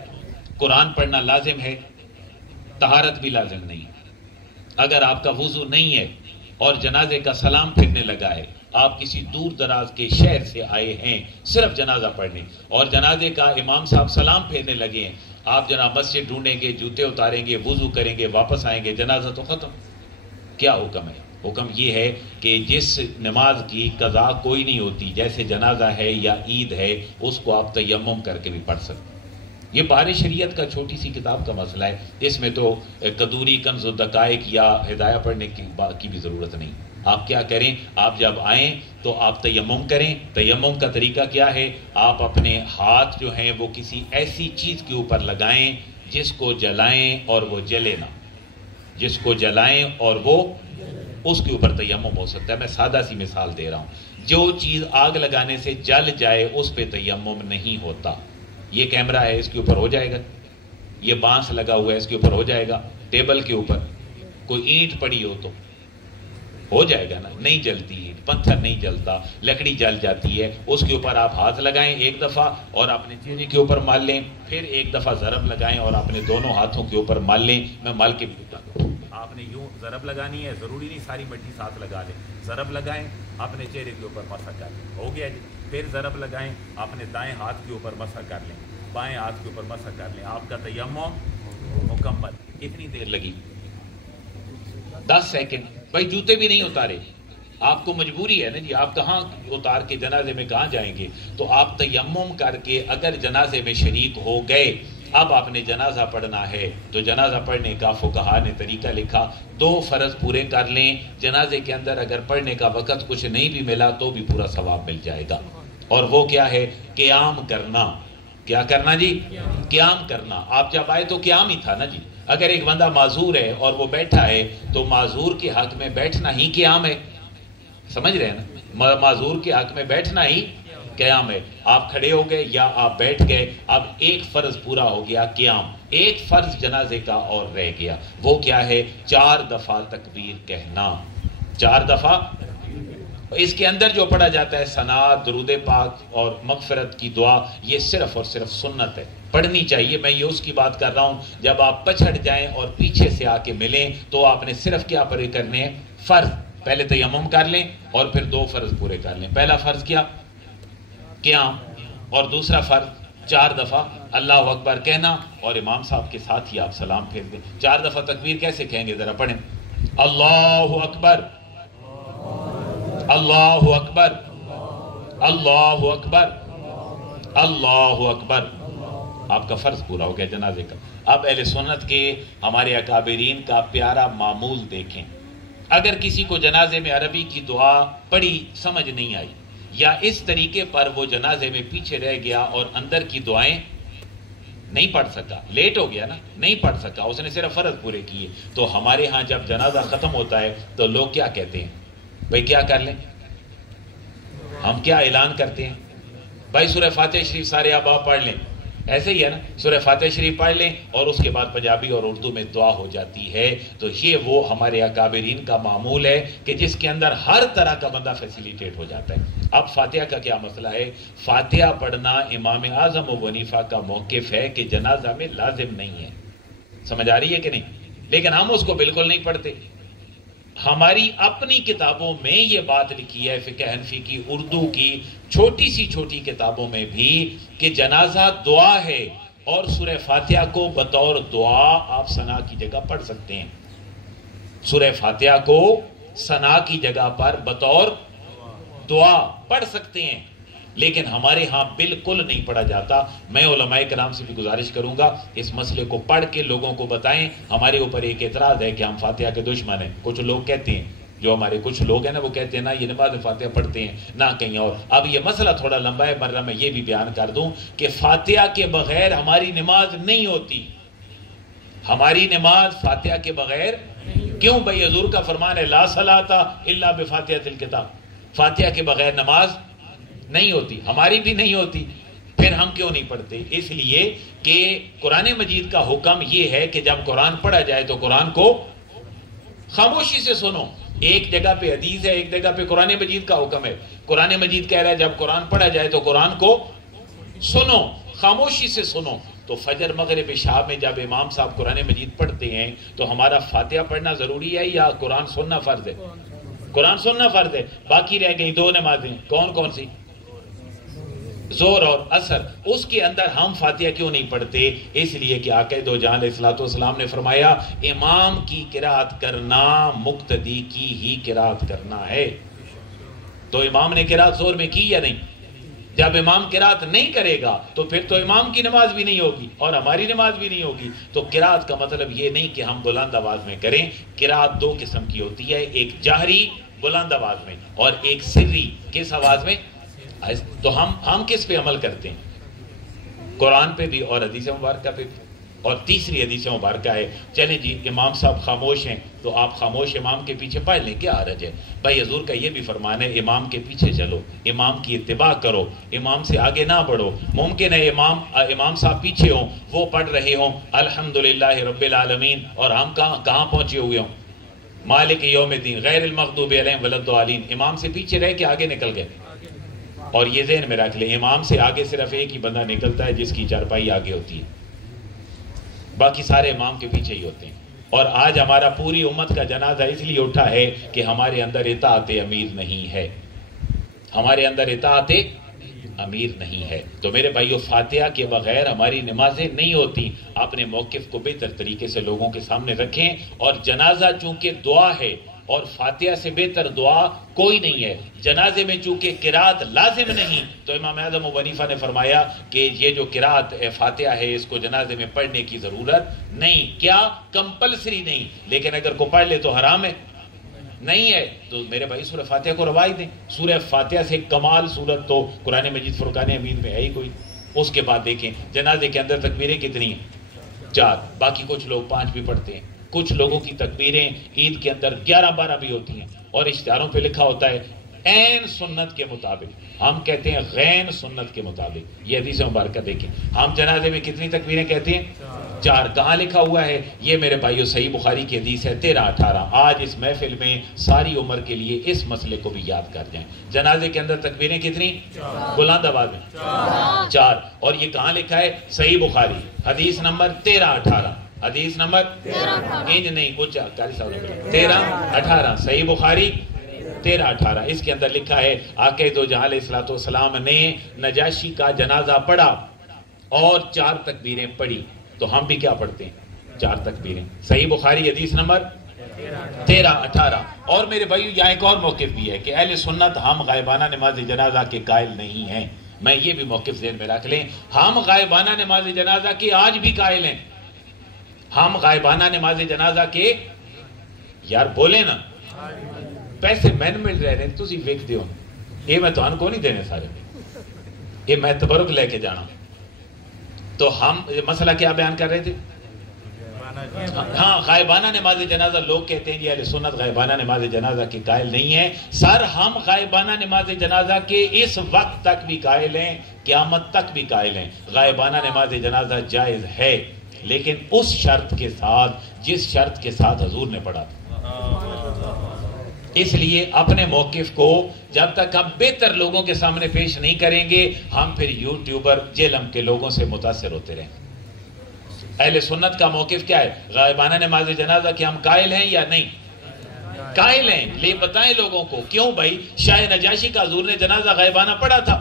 قرآن پڑھنا لازم ہے، طہارت بھی لازم نہیں. اگر آپ کا وضو نہیں ہے اور جنازے کا سلام پھرنے لگا ہے، آپ کسی دور دراز کے شہر سے آئے ہیں صرف جنازہ پڑھنے، اور جنازے کا امام صاحب سلام پھیرنے لگے ہیں، آپ جناب مسجد ڈھونڈیں گے، جوتے اتاریں گے، وضو کریں گے، واپس آئیں گے، جنازہ تو ختم. کیا حکم ہے؟ حکم یہ ہے کہ جس نماز کی قضا کوئی نہیں ہوتی، جیسے جنازہ ہے یا عید ہے، اس کو آپ تیمم کر کے بھی پڑھ سکتے. یہ بہار شریعت کا چھوٹی سی کتاب کا مسئلہ ہے، اس میں تو قدوری، کنز الدقائق یا ہدایہ پڑھنے کی بھی ضرورت نہیں. آپ کیا کریں؟ آپ جب آئیں تو آپ تیمم کریں. تیمم کا طریقہ کیا ہے؟ آپ اپنے ہاتھ جو ہیں وہ کسی ایسی چیز کے اوپر لگائیں جس کو جلائیں اور وہ جلے نہ، جس کو جلائیں اور وہ اس کے اوپر تیمم ہو سکتا ہے. میں سادہ سی مثال دے رہا ہوں، جو چیز آگ لگانے سے جل جائے اس پہ تیمم نہیں ہوتا. یہ کیمرہ ہے، اس کے اوپر ہو جائے گا. یہ بانس لگا ہوا ہے، اس کے اوپر ہو جائے گا. ٹیبل کے اوپر کوئی اینٹ پڑی ہو تو ہو جائے گا نا؟ نہیں جلتی اینٹ، پتھر نہیں جلتا، لکڑی جل جاتی ہے. اس کے اوپر آپ ہاتھ لگائیں ایک دفعہ اور اپنے چہرے کے اوپر مال لیں، پھر ایک دفعہ ضرب لگائیں اور اپنے دونوں ہاتھوں کے اوپر مال لیں. میں مال کے بھی بتاتا ہوں. آپ نے یوں ضرب لگانی ہے، ضروری نہیں ساری مٹی ساتھ لگا لیں. ضرب لگائیں، اپنے چہرے کے اوپر مسح کر لیں، ہو گیا جی. پھر ضرب لگائیں، اپنے دائیں ہاتھ کے اوپر مسح کر لیں، بائیں ہاتھ کے اوپر مسح کر لیں. آپ کا تیمم مکمل. کتنی دیر لگی؟ 10 سیکنڈ. بھائی جوتے بھی نہیں اتارے، آپ کو مجبوری ہے نا جی، آپ کہاں اتار کے جنازے میں کہاں جائیں گے؟ تو آپ تیمم کر کے اگر جنازے میں شریک ہو گئے، اب آپ نے جنازہ پڑھنا ہے تو جنازہ پڑھنے کا فقہا نے طریقہ لکھا. 2 فرض پورے کر لیں. جنازے کے اندر اگر پڑھنے کا وقت کچھ نہیں بھی ملا تو بھی پورا ثواب مل جائے گا. اور وہ کیا ہے؟ قیام کرنا. کیا کرنا جی؟ قیام کرنا. آپ جب آئے تو قیام ہی تھا نا جی. اگر ایک بندہ معذور ہے اور وہ بیٹھا ہے تو معذور کے حق میں بیٹھنا ہی قیام ہے. سمجھ رہے ہیں نا؟ معذور کے حق میں بیٹھنا ہی قیام ہے. آپ کھڑے ہو گئے یا آپ بیٹھ گئے, اب ایک فرض پورا ہو گیا قیام. ایک فرض جنازے کا اور رہ گیا, وہ کیا ہے؟ 4 دفعہ تکبیر کہنا. 4 دفعہ. اس کے اندر جو پڑھا جاتا ہے ثنا, درود پاک اور مغفرت کی دعا, یہ صرف اور صرف سنت ہے, پڑھنی چاہیے. میں یہ اس کی بات کر رہا ہوں جب آپ پچھڑ جائیں اور پیچھے سے آ کے ملیں تو آپ نے صرف کیا پڑھے کرنے ہیں؟ فرض. پہلے تیمم کر لیں اور پھر 2 فرض پورے کر لیں. پہلا فرض کیا؟ قیام. اور دوسرا فرض 4 دفعہ اللہ اکبر کہنا, اور امام صاحب کے ساتھ ہی آپ سلام پھیر دیں. 4 دفعہ تکبیر کیسے کہیں گے ذرا پڑھیں. اللہ اکبر, اللہ اکبر, اللہ اکبر, اللہ اکبر. آپ کا فرض پورا ہو گیا جنازے کا. اب اہل سنت کے ہمارے اکابرین کا پیارا معمول دیکھیں. اگر کسی کو جنازے میں عربی کی دعا پڑھی سمجھ نہیں آئی, یا اس طریقے پر وہ جنازے میں پیچھے رہ گیا اور اندر کی دعائیں نہیں پڑھ سکا, لیٹ ہو گیا نا, نہیں پڑھ سکا, اس نے صرف فرض پورے کیے, تو ہمارے ہاں جب جنازہ ختم ہوتا ہے تو لوگ کیا کہتے ہیں؟ بھائی کیا کر لیں؟ ہم کیا اعلان کرتے ہیں؟ بھائی سورہ فاتحہ شریف سارے آپ پڑھ لیں. ایسے ہی ہے نا, سورہ فاتحہ شریف پڑھ لیں اور اس کے بعد پنجابی اور اردو میں دعا ہو جاتی ہے. تو یہ وہ ہمارے اکابرین کا معمول ہے کہ جس کے اندر ہر طرح کا بندہ فیسیلیٹیٹ ہو جاتا ہے. اب فاتحہ کا کیا مسئلہ ہے؟ فاتحہ پڑھنا امام اعظم ابو حنیفہ کا موقف ہے کہ جنازہ میں لازم نہیں ہے. سمجھ آ رہی ہے کہ نہیں؟ لیکن ہم اس کو بالکل نہیں پڑھتے. ہماری اپنی کتابوں میں یہ بات لکھی ہے, فقہ حنفی کی, اردو کی چھوٹی سی چھوٹی کتابوں میں بھی, کہ جنازہ دعا ہے اور سورہ فاتحہ کو بطور دعا آپ ثنا کی جگہ پڑھ سکتے ہیں. سورہ فاتحہ کو ثنا کی جگہ پر بطور دعا پڑھ سکتے ہیں, لیکن ہمارے ہاں بالکل نہیں پڑھا جاتا. میں علماء کرام سے بھی گزارش کروں گا اس مسئلے کو پڑھ کے لوگوں کو بتائیں. ہمارے اوپر ایک اعتراض ہے کہ ہم فاتحہ کے دشمن ہیں. کچھ لوگ کہتے ہیں, جو ہمارے کچھ لوگ ہیں نا, وہ کہتے ہیں نا یہ نماز فاتحہ پڑھتے ہیں نہ کہیں اور. اب یہ مسئلہ تھوڑا لمبا ہے, مرہ میں یہ بھی بیان کر دوں کہ فاتحہ کے بغیر ہماری نماز نہیں ہوتی. ہماری نماز فاتحہ کے بغیر کیوں؟ بھائی حضور کا فرمان ہے لا صلاۃ الا بفاتحۃ الکتاب, فاتحہ کے بغیر نماز نہیں ہوتی. ہماری بھی نہیں ہوتی, پھر ہم کیوں نہیں پڑھتے؟ اس لیے کہ قرآن مجید کا حکم یہ ہے کہ جب قرآن پڑھا جائے تو قرآن کو خاموشی سے سنو. ایک جگہ پہ حدیث ہے, ایک جگہ پہ قرآن مجید کا حکم ہے. قرآن مجید کہہ رہا ہے جب قرآن پڑھا جائے تو قرآن کو سنو, خاموشی سے سنو. تو فجر مغرب عشاء میں جب امام صاحب قرآن مجید پڑھتے ہیں تو ہمارا فاتحہ پڑھنا ضروری ہے یا قرآن سننا فرض ہے؟ قرآن سننا فرض ہے. باقی رہ گئی 2 نمازیں, کون کون سی؟ زور اور اثر. اس کے اندر ہم فاتحہ کیوں نہیں پڑھتے؟ اس لیے کہ آقا دو جہاں علیہ الصلوۃ والسلام نے فرمایا امام کی قرات کرنا مقتدی کی ہی قرات کرنا ہے. تو امام نے قرات زور میں کی یا نہیں؟ جب امام قرات نہیں کرے گا تو پھر تو امام کی نماز بھی نہیں ہوگی اور ہماری نماز بھی نہیں ہوگی. تو قرات کا مطلب یہ نہیں کہ ہم بلند آواز میں کریں. قرات 2 قسم کی ہوتی ہے, ایک جہری بلند آواز میں اور ایک سری. کس آواز میں؟ تو ہم کس پہ عمل کرتے ہیں؟ قرآن پہ بھی اور حدیث مبارکہ پہ بھی. اور تیسری حدیث مبارکہ ہے, چلیں جی امام صاحب خاموش ہیں تو آپ خاموش امام کے پیچھے پڑھ لیں, کیا حرج ہے؟ بھائی حضور کا یہ بھی فرمان ہے امام کے پیچھے چلو, امام کی اتباع کرو, امام سے آگے نہ بڑھو. ممکن ہے امام صاحب پیچھے ہوں, وہ پڑھ رہے ہوں الحمدللہ رب العالمین, اور ہم کہاں پہنچے ہوئے ہوں مالک یوم الدین غیر المغضوب علیہم ولا الضالین. امام سے پیچھے رہ کے آگے نکل گئے. اور یہ ذہن میں رکھ لیں, امام سے آگے صرف ایک ہی بندہ نکلتا ہے جس کی چارپائی آگے ہوتی ہے, باقی سارے امام کے پیچھے ہی ہوتے ہیں. اور آج ہمارا پوری امت کا جنازہ اس لیے اٹھا ہے کہ ہمارے اندر اطاعت امیر نہیں ہے, ہمارے اندر اطاعت امیر نہیں ہے. تو میرے بھائیو, فاتحہ کے بغیر ہماری نمازیں نہیں ہوتی. اپنے موقف کو بہتر طریقے سے لوگوں کے سامنے رکھیں. اور جنازہ چونکہ دعا ہے اور فاتحہ سے بہتر دعا کوئی نہیں ہے. جنازے میں چونکہ قرات لازم نہیں, تو امام اعظم ابو حنیفہ نے فرمایا کہ یہ جو قرات فاتحہ ہے اس کو جنازے میں پڑھنے کی ضرورت نہیں. کیا کمپلسری نہیں, لیکن اگر کو پڑھ لے تو حرام ہے نہیں ہے. تو میرے بھائی سورہ فاتحہ کو رواج دیں. سورہ فاتحہ سے کمال سورت تو قرآن مجید فرقان حمید میں ہے ہی کوئی. اس کے بعد دیکھیں جنازے کے اندر تکبیریں کتنی ہیں؟ 4. باقی کچھ لوگ 5 بھی پڑھتے ہیں. کچھ لوگوں کی تکبیریں عید کے اندر 11-12 بھی ہوتی ہیں, اور اشتہاروں پہ لکھا ہوتا ہے عین سنت کے مطابق، ہم کہتے ہیں غین سنت کے مطابق۔ یہ حدیث مبارکہ دیکھیں، ہم جنازے میں کتنی تکبیریں کہتے ہیں؟ 4۔ کہاں لکھا ہوا ہے؟ یہ میرے بھائیو صحیح بخاری کی حدیث ہے 13-18۔ آج اس محفل میں ساری عمر کے لیے اس مسئلے کو بھی یاد کر جائیں۔ جنازے کے اندر تکبیریں کتنی؟ بلند آواز میں 4۔ اور یہ کہاں لکھا ہے؟ صحیح بخاری حدیث نمبر 13-18۔ حدیث نمبر 13-18 صحیح بخاری 13-18۔ اس کے اندر لکھا ہے آقا دو جہاں علیہ الصلوۃ والسلام نے نجاشی کا جنازہ پڑھا اور 4 تکبیریں پڑھی، تو ہم بھی کیا پڑھتے ہیں؟ 4 تکبیریں۔ صحیح بخاری حدیث نمبر 13-18۔ اور میرے بھائیو یہاں ایک اور موقف بھی ہے کہ اہل سنت ہم غائبانہ نماز جنازہ کے قائل نہیں ہیں۔ میں یہ بھی موقف ذہن میں رکھ لیں، ہم غائبانہ نماز جنازہ کے آج بھی قائل ہیں۔ ہم غائبانہ نماز جنازہ کے، یار بولے نا، پیسے مین مل رہے ہیں تسی ویک دیو، یہ میں تو ان کو نہیں دینے سارے، یہ میں تبرک لے کے جانا۔ تو ہم مسئلہ کیا بیان کر رہے تھے؟ ہاں، غائبانہ نماز جنازہ لوگ کہتے ہیں جی اہل سنت غائبانہ نماز جنازہ کے قائل نہیں ہیں۔ سر ہم غائبانہ نماز جنازہ کے اس وقت تک بھی قائل ہیں، قیامت تک بھی قائل ہیں۔ غائبانہ نماز جنازہ جائز ہے، لیکن اس شرط کے ساتھ جس شرط کے ساتھ حضور نے پڑھا تھا۔ اس لیے اپنے موقف کو جب تک ہم بہتر لوگوں کے سامنے پیش نہیں کریں گے، ہم پھر یوٹیوبر جیلم کے لوگوں سے متاثر ہوتے رہیں۔ اہل سنت کا موقف کیا ہے؟ غائبانہ نماز جنازہ کے ہم قائل ہیں یا نہیں؟ قائل ہیں۔ لے بتائیں لوگوں کو، کیوں بھائی؟ شاہ نجاشی کا حضور نے جنازہ غائبانہ پڑھا تھا،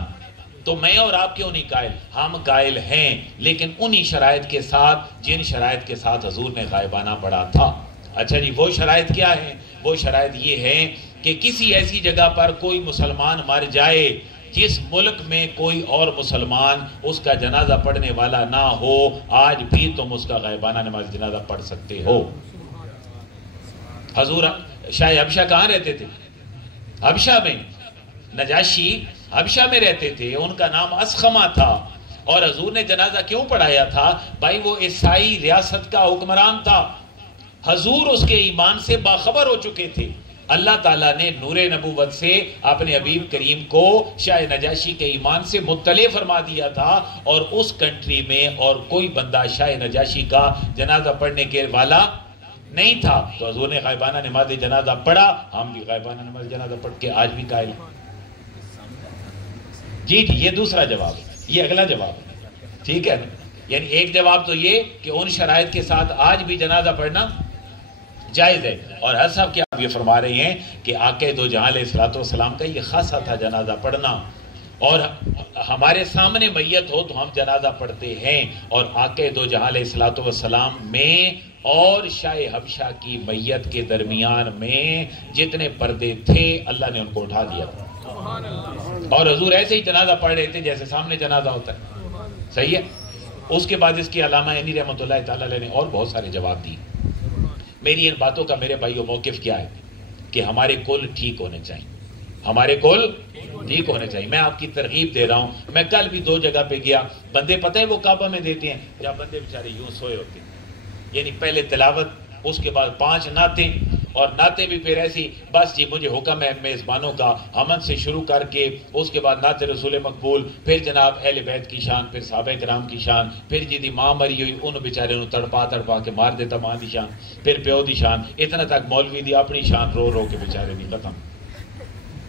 تو میں اور آپ کیوں نہیں قائل؟ ہم قائل ہیں، لیکن انہی شرائط کے ساتھ جن شرائط کے ساتھ حضور نے غائبانہ پڑھا تھا۔ اچھا جی، وہ شرائط کیا ہیں؟ وہ شرائط یہ ہے کہ کسی ایسی جگہ پر کوئی مسلمان مر جائے جس ملک میں کوئی اور مسلمان اس کا جنازہ پڑھنے والا نہ ہو، آج بھی تم اس کا غائبانہ نماز جنازہ پڑھ سکتے ہو۔ حضور شاہ حبشہ کہاں رہتے تھے؟ حبشہ میں۔ نجاشی حبشہ میں رہتے تھے، ان کا نام اسخمہ تھا، اور حضور نے جنازہ کیوں پڑھایا تھا؟ بھائی وہ عیسائی ریاست کا حکمران تھا، حضور اس کے ایمان سے باخبر ہو چکے تھے۔ اللہ تعالیٰ نے نور نبوت سے اپنے حبیب کریم کو شاہ نجاشی کے ایمان سے مطلع فرما دیا تھا، اور اس کنٹری میں اور کوئی بندہ شاہ نجاشی کا جنازہ پڑھنے کے والا نہیں تھا، تو حضور نے غائبانہ نماز جنازہ پڑھا۔ ہم بھی غائبانہ نماز جنازہ پڑھ کے آج بھی قائل ہیں۔ جی یہ دوسرا جواب، یہ اگلا جواب، ٹھیک ہے نا؟ یعنی ایک جواب تو یہ کہ ان شرائط کے ساتھ آج بھی جنازہ پڑھنا جائز ہے، اور ہر صاحب کیا آپ یہ فرما رہے ہیں کہ آقا دو جہاں علیہ الصلوۃ والسلام کا یہ خاصہ تھا جنازہ پڑھنا، اور ہمارے سامنے میت ہو تو ہم جنازہ پڑھتے ہیں، اور آقا دو جہاں علیہ الصلوۃ والسلام میں اور شاہ حبشہ کی میت کے درمیان میں جتنے پردے تھے اللہ نے ان کو اٹھا دیا تھا، اور حضور ایسے ہی جنازہ پڑھ رہے تھے جیسے سامنے جنازہ ہوتا ہے۔ صحیح ہے؟ اس کے بعد اس کی علامہ عینی رحمۃ اللہ تعالیٰ علیہ نے اور بہت سارے جواب دیے۔ میری ان باتوں کا میرے بھائیوں موقف کیا ہے کہ ہمارے کل ٹھیک ہونے چاہیے، ہمارے کل ٹھیک ہونے چاہیے۔ میں آپ کی ترغیب دے رہا ہوں، میں کل بھی 2 جگہ پہ گیا، بندے پتہ ہے وہ کعبہ میں دیتے ہیں، جب بندے بیچارے یوں سوئے ہوتے ہیں، یعنی پہلے تلاوت، اس کے بعد 5 نعتیں، اور نعتیں بھی پھر ایسی بس جی مجھے حکم ہے میزبانوں کا، حمد سے شروع کر کے اس کے بعد نعت رسول مقبول، پھر جناب اہل بیت کی شان، پھر صحابہ کرام کی شان، پھر جی دی ماں مری ہوئی ان بیچارے نو تڑپا کے مار دیتا ماں دی شان، پھر پیو دی شان، اتنا تک مولوی دی اپنی شان رو رو کے بیچارے بھی ختم۔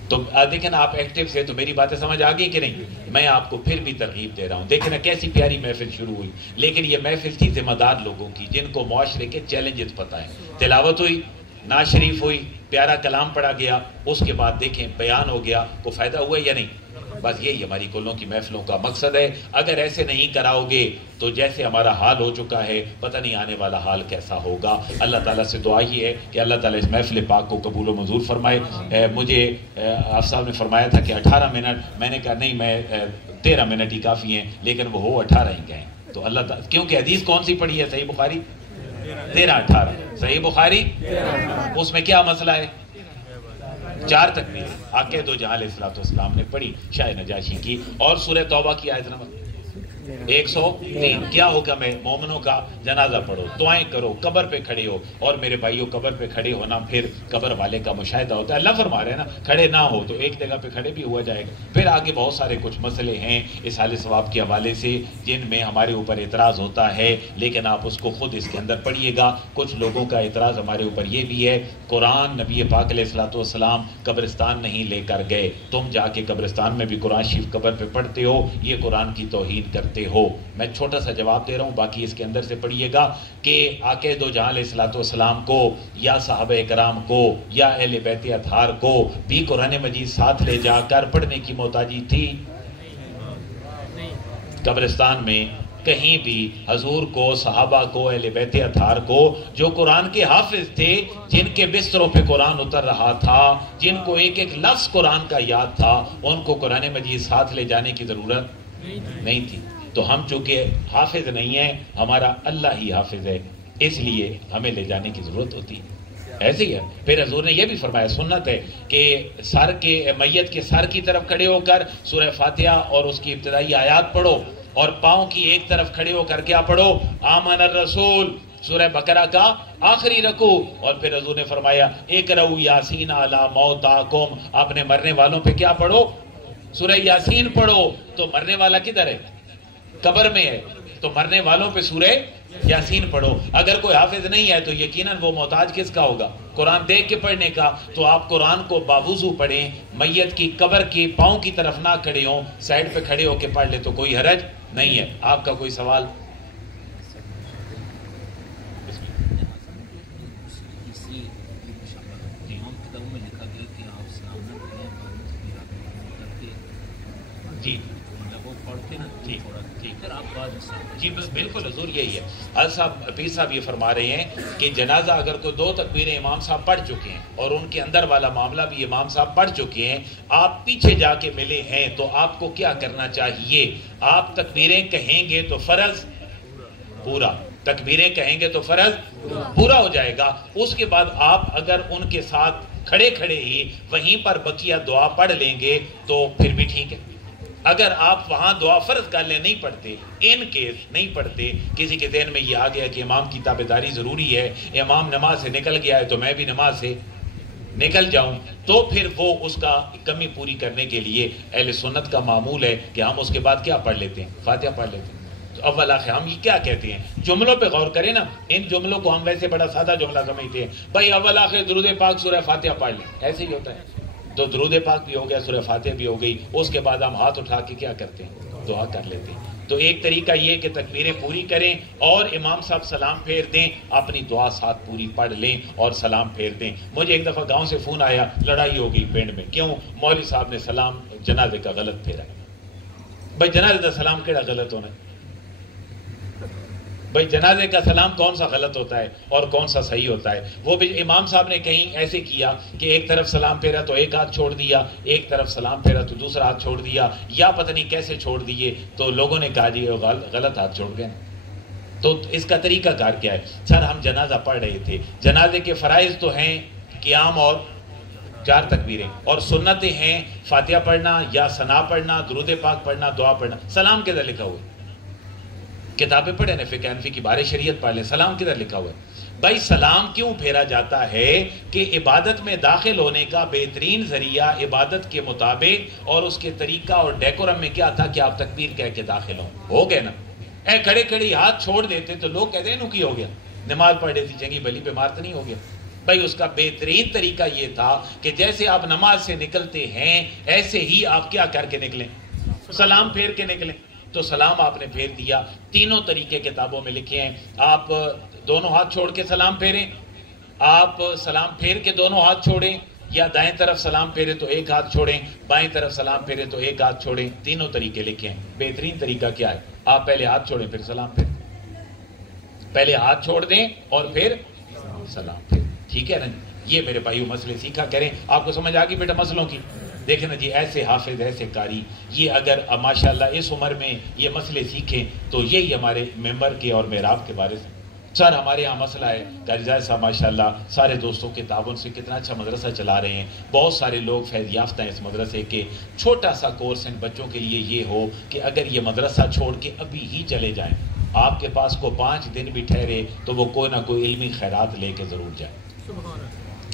تو دیکھیں نا آپ ایکٹیو سے، تو میری باتیں سمجھ آ گئی کہ نہیں؟ میں آپ کو پھر بھی ترغیب دے رہا ہوں۔ دیکھیں نا کیسی پیاری محفل شروع ہوئی، لیکن یہ محفل تھی ذمہ دار لوگوں کی جن کو معاشرے کے چیلنجز پتہ ہے۔ تلاوت ہوئی، نعت شریف ہوئی، پیارا کلام پڑھا گیا، اس کے بعد دیکھیں بیان ہو گیا، کو فائدہ ہوا یا نہیں؟ بس یہی ہماری کلوں کی محفلوں کا مقصد ہے۔ اگر ایسے نہیں کراؤ گے تو جیسے ہمارا حال ہو چکا ہے، پتہ نہیں آنے والا حال کیسا ہوگا۔ اللہ تعالیٰ سے دعا ہی ہے کہ اللہ تعالیٰ اس محفل پاک کو قبول و منظور فرمائے۔ مجھے آپ صاحب نے فرمایا تھا کہ 18 منٹ، میں نے کہا نہیں، میں 13 منٹ ہی کافی ہیں، لیکن وہ ہو 18 ہی گئے۔ تو اللہ تعالیٰ، کیونکہ حدیث کون سی پڑھی ہے؟ صحیح بخاری 13-18، صحیح بخاری، اس میں کیا مسئلہ ہے؟ 4 تکبیر آقا دو جہاں علیہ الصلوۃ والسلام نے پڑھی شاہ نجاشی کی، اور سورہ توبہ کی آیت نمبر 103 کیا حکم ہے؟ مومنوں کا جنازہ پڑھو، دعائیں کرو، قبر پہ کھڑے ہو. اور میرے بھائیوں قبر پہ کھڑے ہونا پھر قبر والے کا مشاہدہ ہوتا ہے. اللہ فرما رہے ہیں نا کھڑے نہ ہو تو ایک جگہ پہ کھڑے بھی ہوا جائے گا. پھر آگے بہت سارے کچھ مسئلے ہیں اصحال ثواب کے حوالے سے جن میں ہمارے اوپر اعتراض ہوتا ہے، لیکن آپ اس کو خود اس کے اندر پڑھیے گا. کچھ لوگوں کا اعتراض ہمارے اوپر یہ بھی ہے، قرآن نبی پاک علیہ الصلوۃ والسلام قبرستان نہیں لے کر گئے، تم جا کے قبرستان میں بھی قرآن شریف قبر پہ پڑھتے ہو، یہ قرآن کی توہین کرتے ہو. میں چھوٹا سا جواب دے رہا ہوں، باقی اس کے اندر سے پڑھیے گا کہ آقا دو جہاں علیہ الصلوۃ والسلام کو یا صحابہ کرام کو یا اہل بیت اطہار کو بھی قرآن مجید ساتھ لے جا کر پڑھنے کی محتاجی تھی؟ قبرستان میں کہیں بھی حضور کو، صحابہ کو، اہل بیت اطہار کو جو قرآن کے حافظ تھے، جن کے بستروں پہ قرآن اتر رہا تھا، جن کو ایک ایک لفظ قرآن کا یاد تھا، ان کو قرآن مجید ساتھ لے جانے کی ضرورت نہیں تھی. تو ہم چونکہ حافظ نہیں ہیں، ہمارا اللہ ہی حافظ ہے، اس لیے ہمیں لے جانے کی ضرورت ہوتی ہے. ایسے ہی ہے. پھر حضور نے یہ بھی فرمایا، سنت ہے کہ سر کے میت کے سر کی طرف کھڑے ہو کر سورہ فاتحہ اور اس کی ابتدائی آیات پڑھو، اور پاؤں کی ایک طرف کھڑے ہو کر کیا پڑھو؟ آمن الرسول سورہ بقرہ کا آخری رکوع. اور پھر حضور نے فرمایا اقرؤوا یاسین علی موتاکم، اپنے مرنے والوں پہ کیا پڑھو؟ سورہ یاسین پڑھو. تو مرنے والا کدھر ہے؟ قبر میں ہے، تو مرنے والوں پہ سورہ یاسین پڑھو. اگر کوئی حافظ نہیں ہے تو یقیناً وہ محتاج کس کا ہوگا؟ قرآن دیکھ کے پڑھنے کا. تو آپ قرآن کو باوضو پڑھیں، میت کی قبر کی پاؤں کی طرف نہ کھڑے ہوں، سائڈ پہ کھڑے ہو کے پڑھ لے تو کوئی حرج نہیں ہے. آپ کا کوئی سوال؟ جی جی بس بالکل حضور یہی ہے. پیر صاحب یہ فرما رہے ہیں کہ جنازہ اگر کوئی 2 تکبیریں امام صاحب پڑھ چکے ہیں اور ان کے اندر والا معاملہ بھی امام صاحب پڑھ چکے ہیں، آپ پیچھے جا کے ملے ہیں، تو آپ کو کیا کرنا چاہیے؟ آپ تکبیریں کہیں گے تو فرض پورا، تکبیریں کہیں گے تو فرض پورا ہو جائے گا. اس کے بعد آپ اگر ان کے ساتھ کھڑے کھڑے ہی وہیں پر بقیہ دعا پڑھ لیں گے تو پھر بھی ٹھیک ہے. اگر آپ وہاں دعا فرض کر لیں، نہیں پڑھتے، ان کیس نہیں پڑھتے، کسی کے ذہن میں یہ آ گیا کہ امام کی تابعداری ضروری ہے، امام نماز سے نکل گیا ہے تو میں بھی نماز سے نکل جاؤں، تو پھر وہ اس کا کمی پوری کرنے کے لیے اہل سنت کا معمول ہے کہ ہم اس کے بعد کیا پڑھ لیتے ہیں؟ فاتحہ پڑھ لیتے ہیں. تو اول آخر ہم یہ کیا کہتے ہیں؟ جملوں پہ غور کریں نا. ان جملوں کو ہم ویسے بڑا سادہ جملہ سمجھتے ہیں، بھائی اول آخر درود پاک سورہ فاتحہ پڑھ لیں، ایسے ہی ہوتا ہے. تو درود پاک بھی ہو گیا، سورہ فاتحہ بھی ہو گئی، اس کے بعد ہم ہاتھ اٹھا کے کیا کرتے ہیں؟ دعا کر لیتے ہیں. تو ایک طریقہ یہ کہ تکبیریں پوری کریں اور امام صاحب سلام پھیر دیں، اپنی دعا ساتھ پوری پڑھ لیں اور سلام پھیر دیں. مجھے ایک دفعہ گاؤں سے فون آیا، لڑائی ہو گئی پنڈ میں. کیوں؟ مولوی صاحب نے سلام جنازے کا غلط پھیرا. بھائی جنازے کا سلام کیڑا غلط ہونا ہے؟ بھائی جنازے کا سلام کون سا غلط ہوتا ہے اور کون سا صحیح ہوتا ہے؟ وہ بھی امام صاحب نے کہیں ایسے کیا کہ ایک طرف سلام پھیرا تو ایک ہاتھ چھوڑ دیا، ایک طرف سلام پھیرا تو دوسرا ہاتھ چھوڑ دیا، یا پتہ نہیں کیسے چھوڑ دیے. تو لوگوں نے کہا جی غلط ہاتھ چھوڑ گئے. تو اس کا طریقہ کار کیا ہے؟ سر ہم جنازہ پڑھ رہے تھے، جنازے کے فرائض تو ہیں قیام اور 4 تکبیریں، اور سنتیں ہیں فاتحہ پڑھنا یا ثنا پڑھنا، درود پاک پڑھنا، دعا پڑھنا. سلام کدھر لکھا ہوا ہے؟ کتابیں پڑھیں نا، فقہ حنفی کی بارے شریعت پڑھ لیں، سلام کدھر لکھا ہوا ہے؟ بھائی سلام کیوں پھیرا جاتا ہے کہ عبادت میں داخل ہونے کا بہترین ذریعہ عبادت کے مطابق اور اس کے طریقہ اور ڈیکورم میں کیا تھا کہ آپ تکبیر کہہ کے داخل ہو گئے نا. کھڑے کھڑے ہاتھ چھوڑ دیتے تو لوگ کہتے ہیں نو کی ہو گیا، نماز پڑھ رہی تھی چنگی بلی بیمار تو نہیں ہو گیا. بھائی اس کا بہترین طریقہ یہ تھا کہ جیسے آپ نماز سے نکلتے ہیں ایسے ہی آپ کیا کر کے نکلیں؟ سلام پھیر کے نکلیں. تو سلام آپ نے پھیر دیا. 3 طریقے کتابوں میں لکھے ہیں. آپ دونوں ہاتھ چھوڑ کے سلام پھیریں، آپ سلام پھیر کے دونوں ہاتھ چھوڑیں، یا دائیں طرف سلام پھیرے تو ایک ہاتھ چھوڑیں، بائیں طرف سلام پھیرے تو ایک ہاتھ چھوڑیں. 3 طریقے لکھے ہیں. بہترین طریقہ کیا ہے؟ آپ پہلے ہاتھ چھوڑیں پھر سلام پھیریں، پہلے ہاتھ چھوڑ دیں اور پھر سلام پھیریں. ٹھیک ہے نا؟ یہ میرے بھائیو مسئلے سیکھا کریں. آپ کو سمجھ آ گئی بیٹا مسئلوں کی؟ دیکھیں نا جی، ایسے حافظ ایسے قاری، یہ اگر ماشاءاللہ اس عمر میں یہ مسئلے سیکھیں تو یہی ہمارے ممبر کے اور محراب کے بارے سے سر ہمارے یہاں مسئلہ ہے قاری زاہد صاحب ماشاءاللہ سارے دوستوں کے تعاون سے کتنا اچھا مدرسہ چلا رہے ہیں، بہت سارے لوگ فیض یافتہ ہیں اس مدرسے کے. چھوٹا سا کورس ان بچوں کے لیے یہ ہو کہ اگر یہ مدرسہ چھوڑ کے ابھی ہی چلے جائیں، آپ کے پاس کو 5 دن بھی ٹھہرے تو وہ کوئی نہ کوئی علمی خیرات لے کے ضرور جائیں.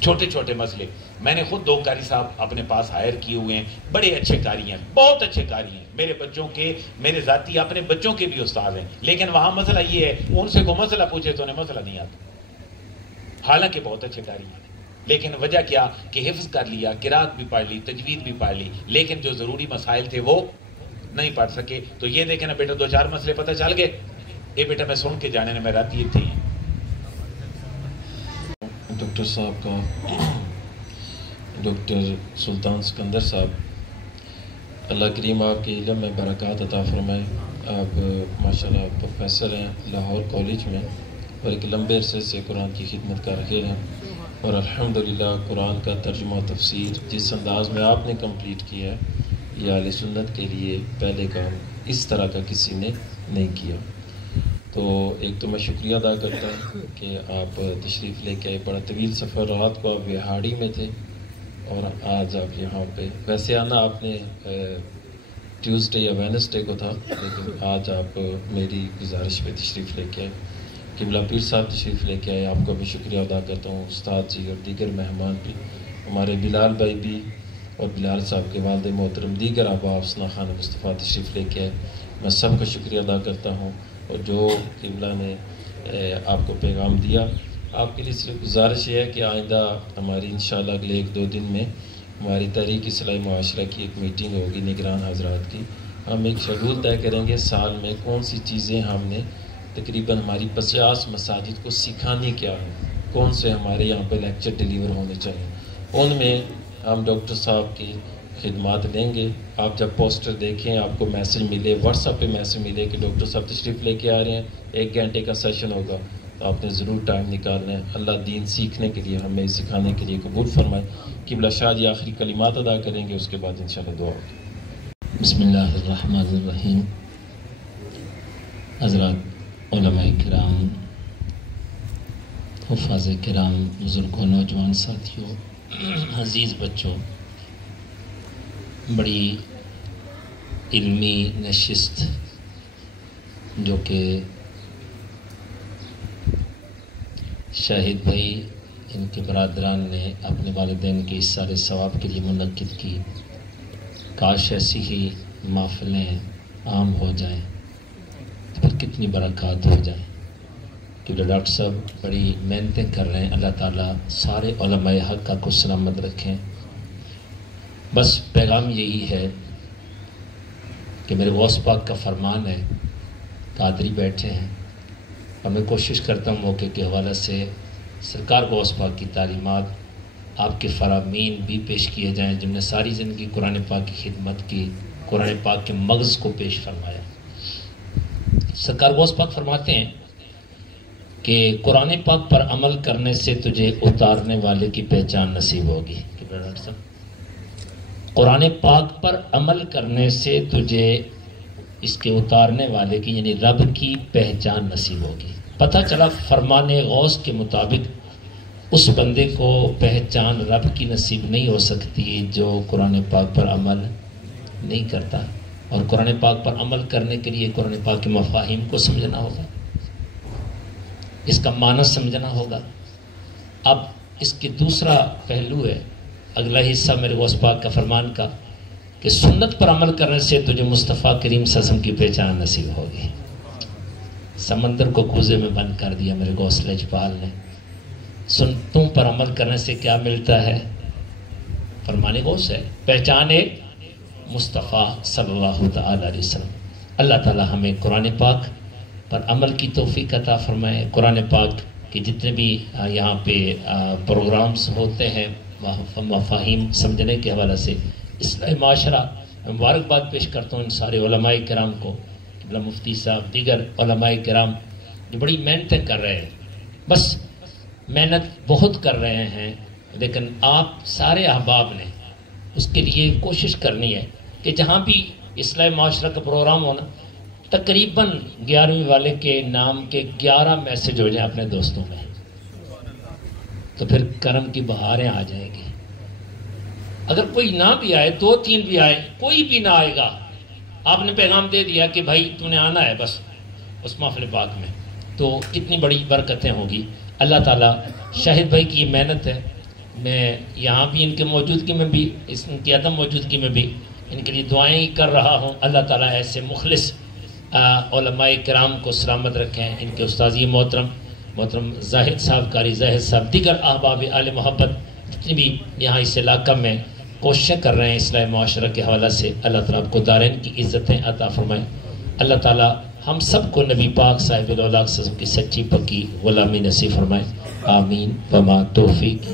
چھوٹے چھوٹے مسئلے. میں نے خود 2 قاری صاحب اپنے پاس ہائر کیے ہوئے ہیں، بڑے اچھے قاری ہیں، بہت اچھے قاری ہیں، میرے بچوں کے، میرے ذاتی اپنے بچوں کے بھی استاد ہیں. لیکن وہاں مسئلہ یہ ہے ان سے کوئی مسئلہ پوچھے تو انہیں مسئلہ نہیں آتا، حالانکہ بہت اچھے قاری ہیں. لیکن وجہ کیا کہ حفظ کر لیا، قرات بھی پڑھ لی، تجوید بھی پڑھ لی، لیکن جو ضروری مسائل تھے وہ نہیں پڑھ سکے. تو یہ دیکھیں نا بیٹا 2-4 مسئلے پتہ چل گئے. یہ بیٹا میں سن کے جانے نے میں راتی تھی. ڈاکٹر صاحب کا، ڈاکٹر سلطان سکندر صاحب، اللہ کریم آپ کے علم میں برکات عطا فرمائے. آپ ماشاءاللہ پروفیسر ہیں لاہور کالج میں اور ایک لمبے عرصے سے قرآن کی خدمت کر رہے ہیں، اور الحمدللہ قرآن کا ترجمہ و تفسیر جس انداز میں آپ نے کمپلیٹ کیا ہے یہ اہل سنت کے لیے پہلے کام اس طرح کا کسی نے نہیں کیا. تو ایک تو میں شکریہ ادا کرتا ہوں کہ آپ تشریف لے کے آئے. بڑا طویل سفر، رات کو آپ وہاڑی میں تھے اور آج آپ یہاں پہ. ویسے آنا آپ نے ٹیوزڈے یا وینسڈے کو تھا، لیکن آج آپ میری گزارش پہ تشریف لے کے آئے. قبلہ پیر صاحب تشریف لے کے آئے، آپ کا بھی شکریہ ادا کرتا ہوں. استاد جی اور دیگر مہمان بھی، ہمارے بلال بھائی بھی اور بلال صاحب کے والد محترم، دیگر احباب ثنا خان مصطفیٰ تشریف لے کے آئے. میں سب کا شکریہ ادا کرتا ہوں. اور جو قبلہ نے آپ کو پیغام دیا، آپ کے لیے صرف گزارش یہ ہے کہ آئندہ ہماری انشاءاللہ اگلے 1-2 دن میں ہماری تحریک اصلاح معاشرہ کی ایک میٹنگ ہوگی نگران حضرات کی. ہم ایک شیڈول طے کریں گے سال میں کون سی چیزیں ہم نے تقریباً ہماری 50 مساجد کو سکھانی کیا ہے، کون سے ہمارے یہاں پہ لیکچر ڈیلیور ہونے چاہیے. ان میں ہم ڈاکٹر صاحب کی خدمات لیں گے. آپ جب پوسٹر دیکھیں، آپ کو میسج ملے، واٹس ایپ پہ میسج ملے کہ ڈاکٹر صاحب تشریف لے کے آ رہے ہیں، 1 گھنٹے کا سیشن ہوگا، تو آپ نے ضرور ٹائم نکالنا ہے. اللہ دین سیکھنے کے لیے، ہمیں سکھانے کے لیے قبول فرمائے. قبلہ شاہ جی آخری کلمات ادا کریں گے، اس کے بعد انشاءاللہ دعا ہوگی. بسم اللہ الرحمن الرحیم. حضرات علماء کرام، حفاظ کرام، بزرگوں، نوجوان ساتھیوں، عزیز بچوں، بڑی علمی نشست جو کہ شاہد بھائی ان کے برادران نے اپنے والدین کے اس سارے ثواب کے لیے منعقد کی. کاش ایسی ہی محفلیں عام ہو جائیں تو پھر کتنی برکات ہو جائیں. کیونکہ ڈاکٹر صاحب بڑی محنتیں کر رہے ہیں. اللہ تعالیٰ سارے علماء حق کو سلامت رکھیں. بس پیغام یہی ہے کہ میرے غوث پاک کا فرمان ہے، قادری بیٹھے ہیں اور میں کوشش کرتا ہوں موقع کے حوالے سے سرکار غوث پاک کی تعلیمات آپ کے فرامین بھی پیش کیے جائیں، جن نے ساری زندگی قرآن پاک کی خدمت کی، قرآن پاک کے مغز کو پیش فرمایا. سرکار غوث پاک فرماتے ہیں کہ قرآن پاک پر عمل کرنے سے تجھے اتارنے والے کی پہچان نصیب ہوگی. قرآن پاک پر عمل کرنے سے تجھے اس کے اتارنے والے کی یعنی رب کی پہچان نصیب ہوگی. پتہ چلا فرمان غوث کے مطابق اس بندے کو پہچان رب کی نصیب نہیں ہو سکتی جو قرآن پاک پر عمل نہیں کرتا. اور قرآن پاک پر عمل کرنے کے لیے قرآن پاک کے مفاہیم کو سمجھنا ہوگا، اس کا معنی سمجھنا ہوگا. اب اس کے دوسرا پہلو ہے، اگلا حصہ میرے غوث پاک کا فرمان کا کہ سنت پر عمل کرنے سے تجھے مصطفیٰ کریم صلی اللہ علیہ وسلم کی پہچان نصیب ہوگی. سمندر کو کوزے میں بند کر دیا میرے غوث لجپال نے. سنتوں پر عمل کرنے سے کیا ملتا ہے؟ فرمان غوث ہے، پہچان ایک مصطفیٰ صلی اللہ تعالی علیہ وسلم. اللہ تعالی ہمیں قرآن پاک پر عمل کی توفیق عطا فرمائے. قرآن پاک کے جتنے بھی یہاں پہ پروگرامز ہوتے ہیں مفاہیم سمجھنے کے حوالے سے، اصلاح معاشرہ، مبارکباد پیش کرتا ہوں ان سارے علماء کرام کو، مفتی صاحب، دیگر علماء کرام جو بڑی محنتیں کر رہے ہیں. بس محنت بہت کر رہے ہیں، لیکن آپ سارے احباب نے اس کے لیے کوشش کرنی ہے کہ جہاں بھی اصلاح معاشرہ کا پروگرام ہونا، تقریباً 11ویں والے کے نام کے 11 میسج ہو جائیں اپنے دوستوں میں، تو پھر کرم کی بہاریں آ جائیں گی۔ اگر کوئی نہ بھی آئے، 2-3 بھی آئے، کوئی بھی نہ آئے گا، آپ نے پیغام دے دیا کہ بھائی تم نے آنا ہے بس اس محفل پاک میں، تو کتنی بڑی برکتیں ہوں گی۔ اللہ تعالیٰ شاہد بھائی کی محنت ہے، میں یہاں بھی ان کے موجودگی میں بھی، ان کی عدم موجودگی میں بھی ان کے لیے دعائیں کر رہا ہوں۔ اللہ تعالیٰ ایسے مخلص علماء کرام کو سلامت رکھیں، ان کے استاذی محترم زاہد صاحب، قاری زاہد صاحب، دیگر احباب آل محبت جتنی بھی یہاں اس علاقہ میں کوششیں کر رہے ہیں اصلاح معاشرہ کے حوالہ سے، اللہ تعالیٰ آپ کو دارین کی عزتیں عطا فرمائیں۔ اللہ تعالیٰ ہم سب کو نبی پاک صاحب الاولاق صلی اللہ علیہ وسلم کی سچی پکی غلامی نصیب فرمائیں، آمین وما توفیق۔